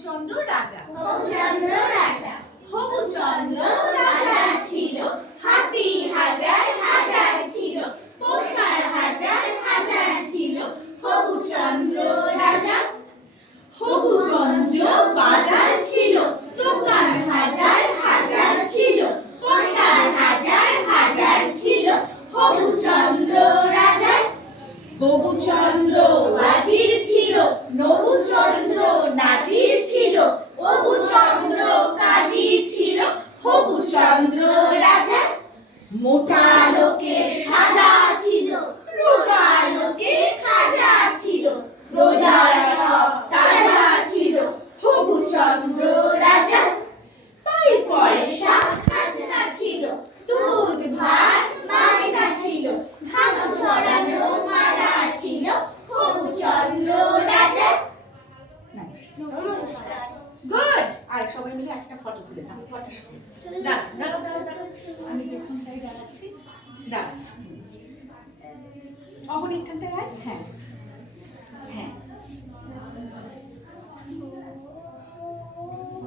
হবুচন্দ্র রাজা। হবুচন্দ্র রাজা। হবুচন্দ্র রাজা ছিল। হাতি হাজার হাজার ছিল। পোষার হাজার হাজার ছিল। হবুচন্দ্র রাজা। হবুগঞ্জ বাজার ছিল। দোকান হাজার হাজার ছিল। পোষার হাজার হাজার ছিল। হবুচন্দ্র রাজার। গবুচন্দ্র ওয়াজির ছিল নবুচন্দ্র নাজির ছিল অবুচন্দ্র কাজী ছিল হবুচন্দ্র রাজা মোটা লোকের সাজা ছিল রোগা লোকের খাজা ছিল রোজার সব তাজা ছিল। হবুচন্দ্র রাজা পাই পয়সা খাজনা ছিল। দুধ ভাত মাগনা ছিল ধান ছড়ানো মারা ছিল। হবুচন্দ্র রাজা। গুড আর সবাই মিলে একটা ফটো তুলে নাও। ফটো দাঁড়া দাঁড়া পেছনটায় দাঁড়ান আয়। হ্যাঁ।